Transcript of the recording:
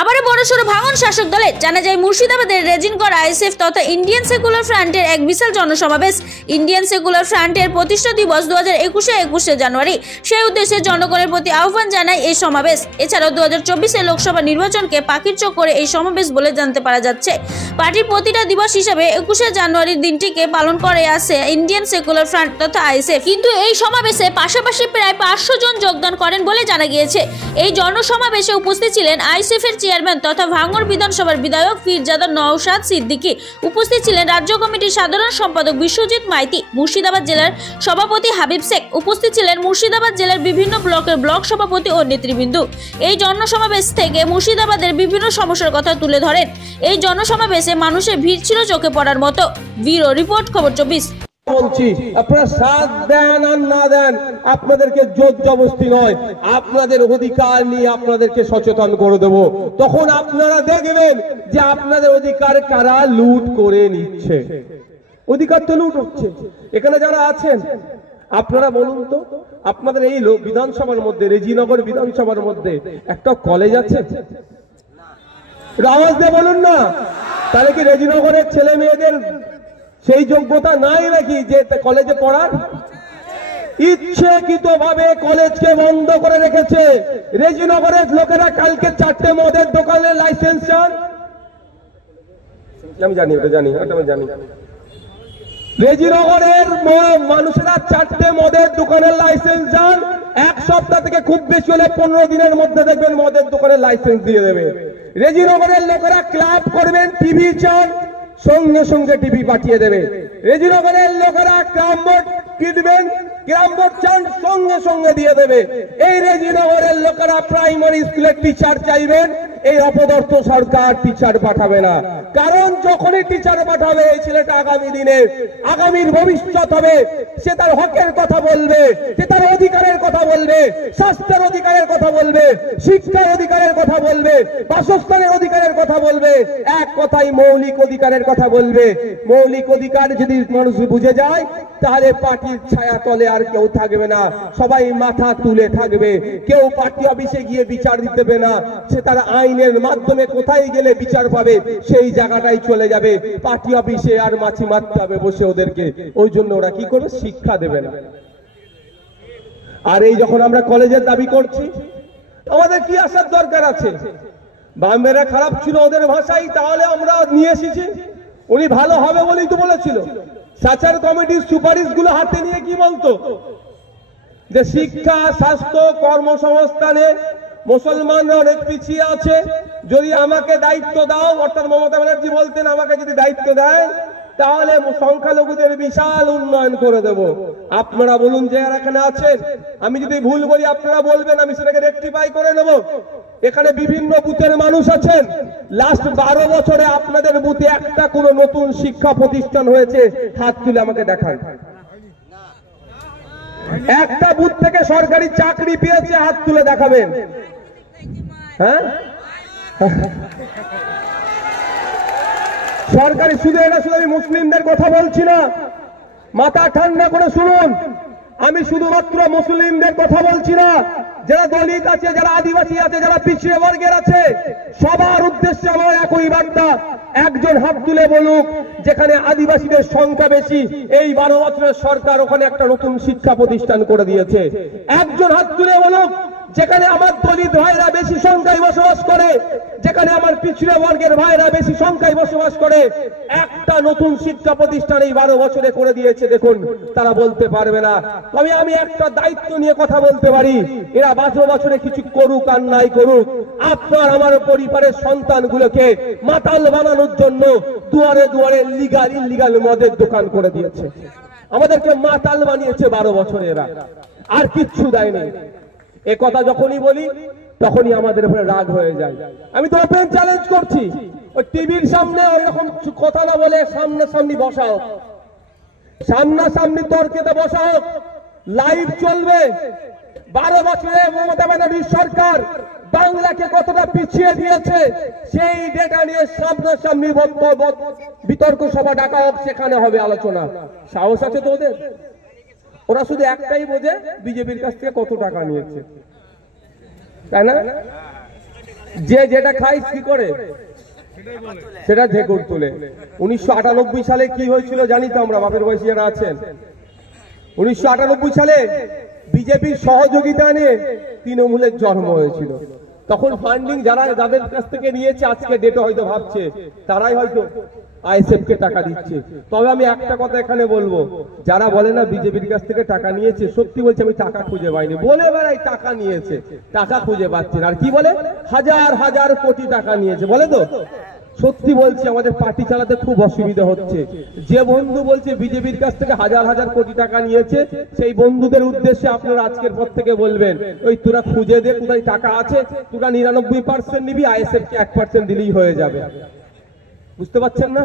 আবারও বড়সড় ভাঙন শাসক দলের। জানা যায় মুর্শিদাবাদের রেজিন করা আইএসএফ তথা ইন্ডিয়ান সেকুলার ফ্রন্টের এক বিশাল জনসমাবেশ। ইন্ডিয়ান সেকুলার ফ্রন্টের প্রতিষ্ঠা দিবস 21শে জানুয়ারি। সেই উদ্দেশ্যে জনগণের প্রতি আহ্বান জানায় এই সমাবেশ। এছাড়াও 2024 লোকসভা নির্বাচনকে পাখির চোখ করে এই সমাবেশ বলে জানতে পারা যাচ্ছে। পার্টির প্রতিটা দিবস হিসেবে 21শে জানুয়ারির দিনটিকে পালন করে আসে ইন্ডিয়ান সেকুলার ফ্রন্ট তথা আইএসএফ। কিন্তু এই সমাবেশে পাশাপাশি প্রায় 500 জন যোগদান করেন বলে জানা গিয়েছে। এই জনসমাবেশে উপস্থিত ছিলেন আইএসএফ এর চেয়ারম্যান তথা ভাঙড় বিধানসভার বিধায়ক ফিরজাদা নওশাদ সিদ্দিকী। উপস্থিত ছিলেন রাজ্য কমিটির সাধারণ সম্পাদক বিশ্বজিৎ মাইতি, মুর্শিদাবাদ জেলার সভাপতি হাবিব শেখ। উপস্থিত ছিলেন মুর্শিদাবাদ জেলার বিভিন্ন ব্লকের ব্লক সভাপতি ও নেতৃবৃন্দ। এই জনসমাবেশ থেকে মুর্শিদাবাদের বিভিন্ন সমস্যার কথা তুলে ধরেন। এই জনসমাবেশে মানুষের ভিড় ছিল চোখে পড়ার মতো। ব্যুরো রিপোর্ট, খবর 24। বলছি আপনারা সাথ দেন আর না দেন, আপনাদেরকে জোর জবরদস্তি নয়, আপনাদের অধিকার নিয়ে আপনাদেরকে সচেতন করে দেব। তখন আপনারা দেখবেন যে আপনাদের অধিকার কারা লুট করে নিচ্ছে। অধিকার তো লুট হচ্ছে। এখানে যারা আছেন আপনারা বলুন তো, আপনাদের এই বিধানসভার মধ্যে, রেজিনগর বিধানসভার মধ্যে একটা কলেজ আছে? আওয়াজ দিয়ে বলুন না। তাহলে কি রেজিনগরের ছেলে মেয়েদের সেই যোগ্যতা নাই নাকি যে কলেজে পড়ার? ইচ্ছাকৃতভাবে কলেজকে বন্ধ করে রেখেছে। রেজিনগরের লোকেরা কালকে 4টে মদের দোকানের লাইসেন্স চান। আমি জানি, ওটা জানি, আমি জানি। রেজিনগরের মানুষেরা 4টে মদের দোকানের লাইসেন্স চান। এক সপ্তাহ থেকে খুব বেশি হলে 15 দিনের মধ্যে দেখবেন মদের দোকানের লাইসেন্স দিয়ে দেবে। রেজিনগরের লোকেরা ক্লাব করবেন, টিভি চান, সঙ্গে সঙ্গে টিভি পাঠিয়ে দেবে। রেজিনগরের লোকেরা ক্রাম বোর্ড কিনবেন, ক্রাম বোর্ড চান, সঙ্গে সঙ্গে দিয়ে দেবে। এই রেজিনগরের লোকেরা প্রাইমারি স্কুলের টিচার চাইবেন, এই অপদার্থ সরকার টিচার পাঠাবে না। কারণ যখনই টিচার পাঠাবে এই ছেলেটা আগামী দিনে আগামীর ভবিষ্যৎ হবে। সে তার হকের কথা বলবে, সে তার অধিকারের কথা বলবে, স্বাস্থ্যের অধিকারের কথা বলবে, শিক্ষার অধিকারের কথা বলবে, বাসস্থানের অধিকারের কথা বলবে, এক কথাই মৌলিক অধিকারের কথা বলবে। মৌলিক অধিকার যদি মানুষ বুঝে যায় তাহলে পার্টির ছায়া তলে আর কেউ থাকবে না, সবাই মাথা তুলে থাকবে। কেউ পার্টি অফিসে গিয়ে বিচার দিতে দেবে না। সে তার আইনের মাধ্যমে কোথায় গেলে বিচার পাবে সেই জায়গাটাই চলে যাবে। পার্টি অফিসে আর মাছি মারতে হবে বসে ওদেরকে। ওই জন্য ওরা কি করবে? শিক্ষা দেবে না। আর এই যখন আমরা কলেজের দাবি করছি, আমাদের কি আসার দরকার আছে? বামেরা খারাপ ছিল ওদের ভাষাই, তাহলে আমরা নিয়ে এসেছি। উনি ভালো হবে বলেই তো বলেছিল। সাচার কমিটির সুপারিশ গুলো হাতে নিয়ে কি বলতো? যে শিক্ষা, স্বাস্থ্য, কর্মসংস্থানে মুসলমানরা অনেক পিছিয়ে আছে, যদি আমাকে দায়িত্ব দাও, অর্থাৎ মমতা ব্যানার্জি বলতেন আমাকে যদি দায়িত্ব দেয় তাহলে সংখ্যালঘুদের বিশাল উন্নয়ন করে দেব। আপনারা বলুন যে এখানে আছেন, আমি যদি ভুল বলি আপনারা বলবেন, আমি সেটাকে রেকটিফাই করে নেব। এখানে বিভিন্ন বুথের মানুষ আছেন। লাস্ট 12 বছরে আপনাদের বুথে একটা কোনো নতুন শিক্ষা প্রতিষ্ঠান হয়েছে? হাত তুলে আমাকে দেখান। একটা বুথ থেকে সরকারি চাকরি পেয়েছে? হাত তুলে দেখাবেন। হ্যাঁ, সরকারি, শুধু এটা শুধু আমি মুসলিমদের কথা বলছি না, মাথা ঠান্ডা করে শুনুন। আমি শুধুমাত্র মুসলিমদের কথা বলছি না, যারা দলিত আছে, যারা আদিবাসী আছে, যারা পিছিয়ে বর্গের আছে, সবার উদ্দেশ্যে আমার একই বার্তা। একজন হাত তুলে বলুক যেখানে আদিবাসীদের সংখ্যা বেশি, এই 12 বছরের সরকার ওখানে একটা নতুন শিক্ষা প্রতিষ্ঠান করে দিয়েছে। একজন হাত তুলে বলুক যেখানে আমার দলিত ভাইরা বেশি সংখ্যায় বসবাস করে, যেখানে আমার পিছিয়ে বর্গের ভাইরা বেশি সংখ্যায় বসবাস করে, একটা নতুন শিক্ষা প্রতিষ্ঠান এই 12 বছরে করে দিয়েছে। দেখুন, তারা বলতে পারবে না। তবে আমি একটা দায়িত্ব নিয়ে কথা বলতে পারি, এরা 12 বছরে কিছু করুক আর নাই করুক, আপনার আমার পরিবারের সন্তানগুলোকে মাতাল বানানোর জন্য দুয়ারে দুয়ারে লিগাল ইলিগাল মদের দোকান করে দিয়েছে। আমাদেরকে মাতাল বানিয়েছে 12 বছরে এরা, আর কিচ্ছু দেয়নি। এ কথা যখনই বলি তখনই আমাদের উপরে রাগ হয়ে যায়। আমি তো ওপেন চ্যালেঞ্জ করছি, ওই টিভির সামনে ওরকম কথা না বলে সামনাসামনি বসা হোক, সামনাসামনি তর্কেতে বসা হোক, লাইভ চলবে। 12 বছরে মমতা ব্যানার্জির সরকার বাংলাকে কতটা পিছিয়ে দিয়েছে সেই ডেটা নিয়ে সামনাসামনি বিতর্ক সভা ডাকা হোক, সেখানে হবে আলোচনা। সাহস আছে তো ওদের? ওরা শুধু একটাই বোঝে বিজেপির কাছ থেকে কত টাকা নিয়েছে, তাই না? যে যেটা খায় কি করে সেটা ঢেকুর তুলে। 1998 সালে কি হয়েছিল জানি তো আমরা, বাপের বয়সী যারা আছেন। 1998 সালে বিজেপির সহযোগিতা নিয়ে তৃণমূলের জন্ম হয়েছিল। তখন ফান্ডিং যাদের কাছ থেকে নিয়েছে আজকে ডেটে হয়তো ভাবছে তারাই হয়তো আইএসএফ কে টাকা দিচ্ছে। তবে আমি একটা কথা এখানে বলবো, যারা বলে না বিজেপির কাছ থেকে টাকা নিয়েছে, সত্যি বলছে আমি টাকা খুঁজে পাইনি। বলে বেড়াই টাকা নিয়েছে, টাকা খুঁজে পাচ্ছেন। আর কি বলে হাজার হাজার কোটি টাকা নিয়েছে বলে তো। সত্যি বলছি আমাদের পার্টি চালাতে খুব অসুবিধা হচ্ছে। যে বন্ধু বলছে বিজেপির কাছ থেকে হাজার হাজার কোটি টাকা নিয়েছে, সেই বন্ধুদের উদ্দেশ্যে আপনারা আজকের পর থেকে বলবেন ওই তোরা খুঁজে দে কোথায় টাকা আছে, তোরা 99% নিবি, আইএসএফ কে 1% দিলেই হয়ে যাবে। বুঝতে পারছেন না?